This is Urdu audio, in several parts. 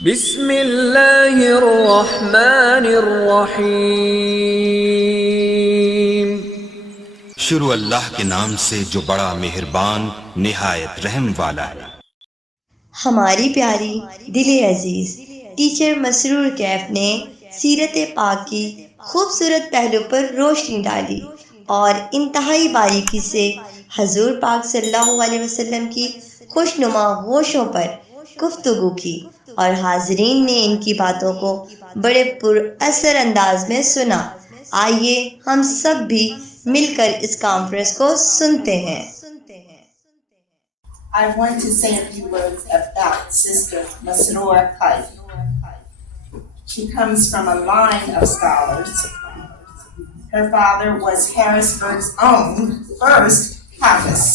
بسم اللہ الرحمن الرحیم۔ شروع اللہ کے نام سے جو بڑا مہربان نہایت رحم والا ہے۔ ہماری پیاری دل عزیز ٹیچر مسرور کیف نے سیرت پاک کی خوبصورت پہلو پر روشنی ڈالی اور انتہائی باریکی سے حضور پاک صلی اللہ علیہ وسلم کی خوشنما ہوشوں پر گفتگو کی اور حاضرین نے ان کی باتوں کو بڑے پر اثر انداز میں سنا۔ آئیے ہم سب بھی مل کر اس کانفرنس کو سنتے ہیں۔ I want to say a few words about Sister Masroor Kite. She comes from a line of scholars. Her father was Harrisburg's own first Hafiz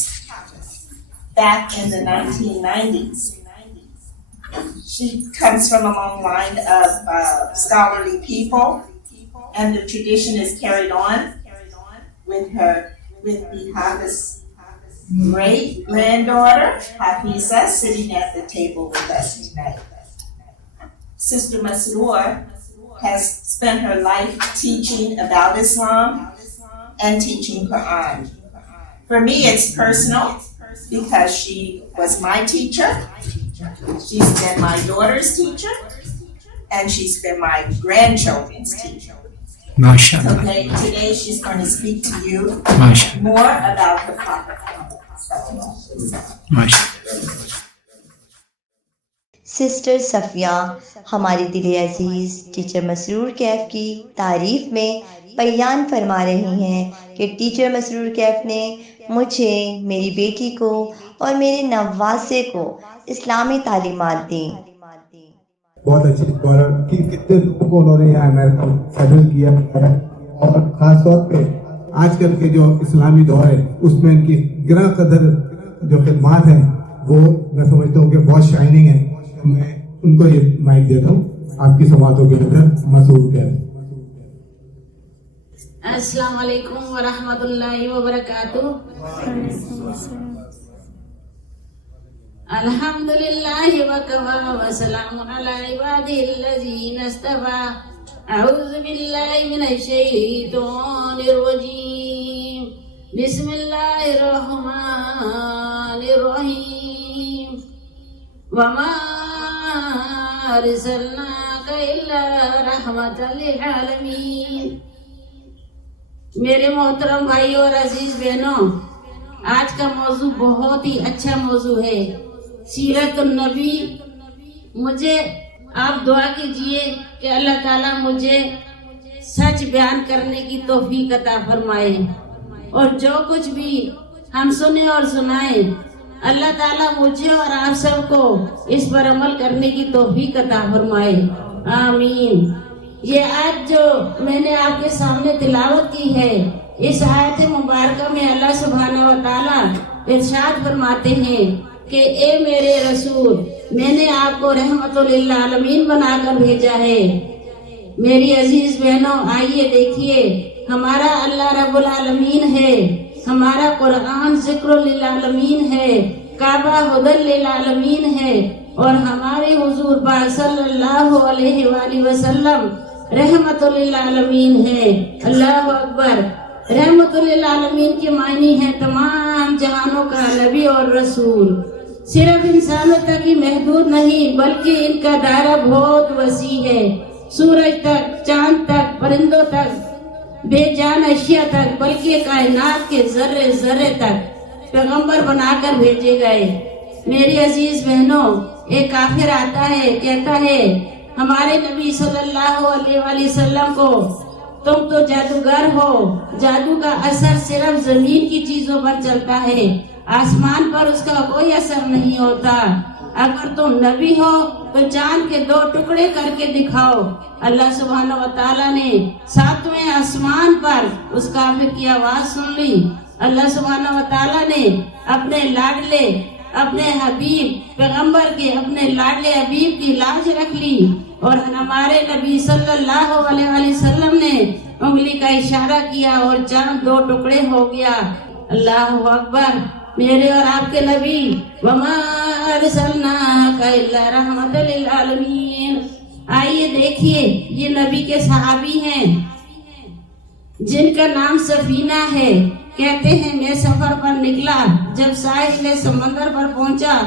back in the 1990s. She comes from a long line of scholarly people, and the tradition is carried on with the Hafiz great granddaughter, Hafiza, sitting at the table with us tonight. Sister Masroor has spent her life teaching about Islam and teaching Quran. For me, it's personal because she was my teacher, she's been my daughter's teacher, and she's been my grandchildren's teacher. MashaAllah. Okay, today she's going to speak to you MashaAllah. more about the Prophet. Sister Safia ہماری دل عزیز ٹیچر مسرور کیف کی تعریف میں بیان فرما رہی ہیں کہ ٹیچر مسرور کیف نے مجھے، میری بیٹی کو اور میرے نواسے کو اسلامی تعلیمات دیں۔ بہت اچھی اسکالر کی، کتنے لوگوں کو انہوں نے یہاں امریکہ سیٹل کیا ہے، اور خاص طور پہ آج کل کے جو اسلامی دور ہے اس میں ان کی گراں قدر جو خدمات ہیں وہ میں سمجھتا ہوں کہ بہت شائننگ ہے۔ میں ان کو یہ مائک دیتا ہوں آپ کی سماعتوں کے اندر مسعود کہہ۔ السلام علیکم ورحمۃ اللہ وبرکاتہ۔ الحمدللہ وکفی وسلام علی عبادہ الذین اصطفی۔ اعوذ باللہ من الشیطان الرجیم، بسم اللہ الرحمن الرحیم۔ وما ارسلناک الا رحمۃ للعالمین۔ میرے محترم بھائی اور عزیز بہنوں، آج کا موضوع بہت ہی اچھا موضوع ہے، سیرت النبی۔ مجھے آپ دعا کیجئے کہ اللہ تعالیٰ مجھے سچ بیان کرنے کی توفیق عطا فرمائے، اور جو کچھ بھی ہم سنیں اور سنائیں اللہ تعالیٰ مجھے اور آپ سب کو اس پر عمل کرنے کی توفیق عطا فرمائے، آمین۔ یہ آیت جو میں نے آپ کے سامنے تلاوت کی ہے، اس آیت مبارکہ میں اللہ سبحانہ و تعالیٰ ارشاد فرماتے ہیں کہ اے میرے رسول، میں نے آپ کو رحمت للعالمین بنا کر بھیجا ہے۔ میری عزیز بہنوں، آئیے دیکھیے، ہمارا اللہ رب العالمین ہے، ہمارا قرآن ذکر للعالمین ہے، کعبہ ہدی للعالمین ہے، اور ہمارے حضور پاک صلی اللہ علیہ وآلہ وسلم رحمت للعالمین ہے۔ اللہ اکبر۔ رحمت للعالمین کے معنی ہے تمام جہانوں کا نبی اور رسول۔ صرف انسانوں تک ہی محدود نہیں بلکہ ان کا دائرہ بہت وسیع ہے، سورج تک، چاند تک، پرندوں تک، بے جان اشیاء تک، بلکہ کائنات کے ذرے ذرے تک پیغمبر بنا کر بھیجے گئے۔ میری عزیز بہنوں، ایک کافر آتا ہے، کہتا ہے ہمارے نبی صلی اللہ علیہ وآلہ وسلم کو تم تو جادوگر ہو، جادو کا اثر صرف زمین کی چیزوں پر چلتا ہے، آسمان پر اس کا کوئی اثر نہیں ہوتا، اگر تم نبی ہو تو چاند کے 2 ٹکڑے کر کے دکھاؤ۔ اللہ سبحانہ و تعالیٰ نے 7ویں آسمان پر اس کافر کی آواز سن لی۔ اللہ سبحانہ و تعالیٰ نے اپنے لاڈلے، اپنے حبیب پیغمبر کے، اپنے لاڈلے حبیب کی لاج رکھ لی، اور ہمارے نبی صلی اللہ علیہ وآلہ وسلم نے انگلی کا اشارہ کیا اور چاند 2 ٹکڑے ہو گیا۔ اللہ اکبر۔ میرے اور آپ کے نبی وما ارسلناک الا رحمت للعالمین. آئیے دیکھیے یہ نبی کے صحابی ہیں جن کا نام سفینہ ہے. کہتے ہیں میں سفر پر نکلا, جب ساحل سمندر پر پہنچا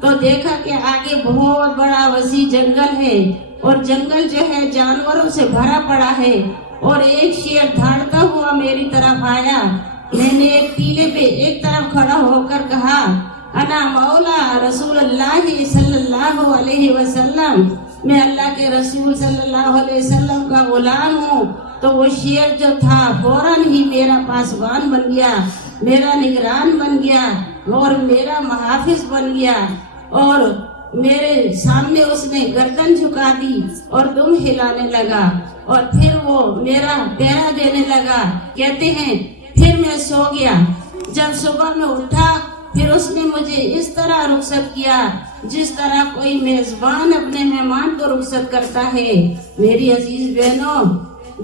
تو دیکھا کہ آگے بہت بڑا وسیع جنگل ہے اور جنگل جو ہے جانوروں سے بھرا پڑا ہے, اور ایک شیر دھاڑتا ہوا میری طرف آیا. میں نے ایک ٹیلے پہ ایک طرف کھڑا ہو کر کہا انا مولا رسول اللہ صلی اللہ علیہ وسلم, میں اللہ کے رسول صلی اللہ علیہ وسلم کا غلام ہوں. تو وہ شیر جو تھا فوراً ہی میرا پاسبان بن گیا, میرا نگران بن گیا اور میرا محافظ بن گیا, اور میرے سامنے اس نے گردن جھکا دی اور دم ہلانے لگا, اور پھر وہ میرا پہرا دینے لگا. کہتے ہیں پھر میں سو گیا. جب صبح میں اٹھا پھر اس نے مجھے اس طرح رخصت کیا جس طرح کوئی میزبان اپنے مہمان کو رخصت کرتا ہے. میری عزیز بہنوں,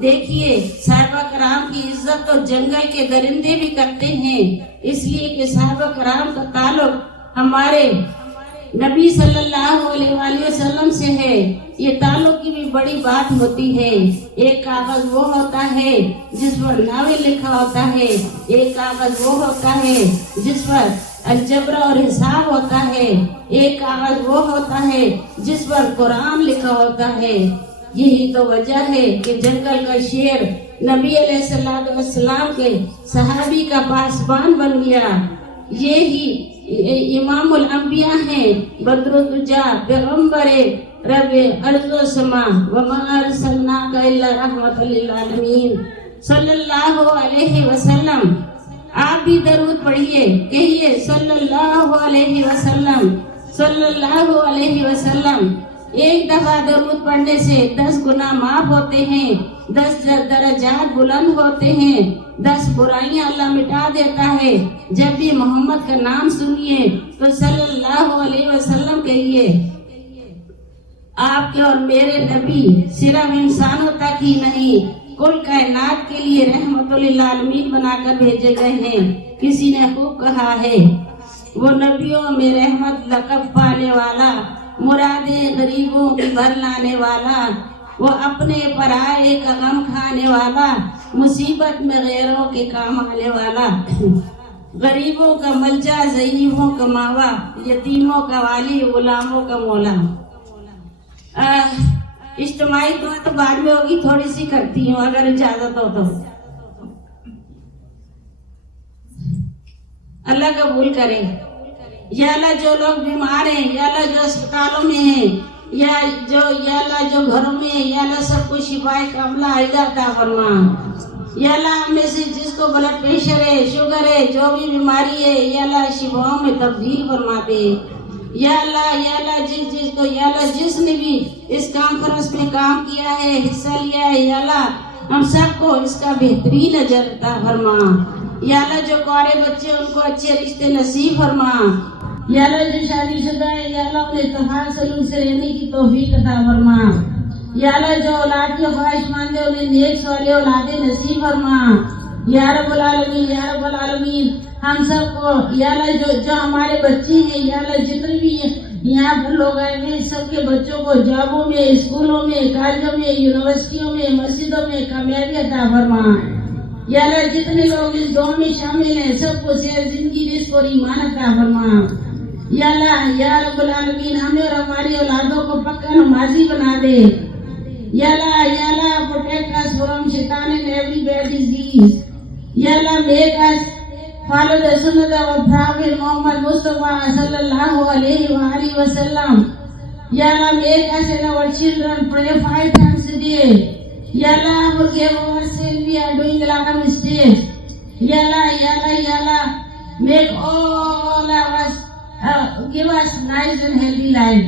دیکھیے صحابہ کرام کی عزت تو جنگل کے درندے بھی کرتے ہیں, اس لیے کہ صحابہ کرام کا تعلق ہمارے نبی صلی اللہ علیہ وآلہ وسلم سے ہے. یہ تعلق کی بھی بڑی بات ہوتی ہے. ایک کاغذ وہ ہوتا ہے جس پر ناول لکھا ہوتا ہے, ایک کاغذ وہ ہوتا ہے جس پر الجبر اور حساب ہوتا ہے, ایک کاغذ وہ ہوتا ہے جس پر قرآن لکھا ہوتا ہے. یہی تو وجہ ہے کہ جنگل کا شیر نبی علیہ السلام کے صحابی کا پاسبان بن گیا. یہی امام الانبیاء ہیں, بدر الدجا, پیغمبر رب ارض و سما, وما ارسلناک الا رحمت للعالمین صلی اللہ علیہ وسلم. آپ بھی درود پڑھیے, کہیے صلی اللہ علیہ وسلم, صلی اللہ علیہ وسلم. ایک دفعہ درود پڑھنے سے 10 گناہ معاف ہوتے ہیں, 10 درجات بلند ہوتے ہیں, 10 برائیاں اللہ مٹا دیتا ہے. جب بھی محمد کا نام سنیے تو صلی اللہ علیہ وسلم کہیے. آپ کے اور میرے نبی صرف انسانوں تک ہی نہیں کل کائنات کے لیے رحمت للعالمین بنا کر بھیجے گئے ہیں. کسی نے خوب کہا ہے وہ نبیوں میں رحمت لقب پانے والا, مرادیں غریبوں کی بھر لانے والا, وہ اپنے پرائے کا غم کھانے والا, مصیبت میں غیروں کے کام آنے والا, غریبوں کا ملجا, ضعیفوں کا ماوا, یتیموں کا والی, غلاموں کا مولا. اجتماعی دعا تو بعد میں ہوگی, تھوڑی سی کرتی ہوں اگر اجازت ہو تو. اللہ قبول کرے. یا اللہ جو لوگ بیمار ہیں, یا اللہ جو اسپتالوں میں ہیں, یا اللہ جو گھروں میں ہیں, یا اللہ سب کو شفائے کاملہ عطا فرما. یا اللہ ہم میں سے جس کو بلڈ پریشر ہے, شوگر ہے, جو بھی بیماری ہے, یا اللہ شفاؤں میں تبدیل فرما دے. یا اللہ جس کو, یا اللہ جس نے بھی اس کانفرنس میں کام کیا ہے, حصہ لیا ہے, یا اللہ ہم سب کو اس کا بہترین اجر عطا فرما. یا اللہ جو کوارے بچے ان کو اچھے رشتے نصیب فرما. یا اللہ جو شادی شدہ ہے, یا اللہ انہیں اتفاق سلوک سے رہنے کی توفیق عطا فرما. یا اللہ جو اولاد کی خواہش مند ہے انہیں نیک صالح اولادیں نصیب فرما. یا رب العالمین, یا رب العالمین ہم سب کو, یا اللہ جو ہمارے بچے ہیں, یا اللہ جتنے بھی یہاں پر لوگ آئے ہیں سب کے بچوں کو جابوں میں, اسکولوں میں, کالجوں میں, یونیورسٹیوں میں, مسجدوں میں کامیابی عطا فرما. یا اللہ جتنے لوگ اس دعا میں شامل ہیں سب کو صحت, زندگی, رزق اور ایمان عطا فرما. یا اللہ, یا رب العالمین ہمیں اور ہماری اولادوں کو پکا نمازی بنا دے. یا اللہ protect us from shaitan and every bad disease. Ya Allah, make us follow the sunnah of Prophet Muhammad Mustafa sallallahu alaihi wasallam. Ya Allah, make us and our children pray 5 times a day. Ya Allah, forgive our sin, we are doing a lot of mistakes. Ya Allah, make all of us, give us nice and healthy life.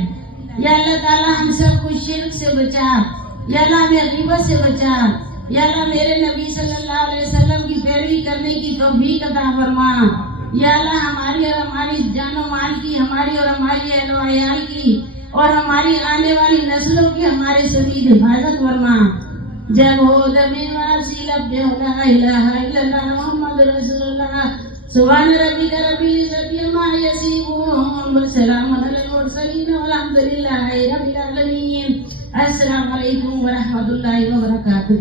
Ya Allah Ta'ala ہم سب کو شرک سے بچا. یا اللہ ہمیں غیبت سے بچا. یا اللہ میرے نبی صلی اللہ علیہ وسلم کی پیروی کرنے کی توفیق عطا فرما. یا اللہ ہماری اور ہماری جان و مال کی, ہماری اور ہماری اہل و عیال کی اور ہماری آنے والی نسلوں کی ہمارے سبھی حفاظت فرما. جب ہو دم واسی لب لا الہ الا اللہ محمد رسول اللہ سبحان ربك رب العزة عما يصفون وسلام على المرسلين والحمد لله رب العالمين. السلام علیکم ورحمۃ اللہ وبرکاتہ.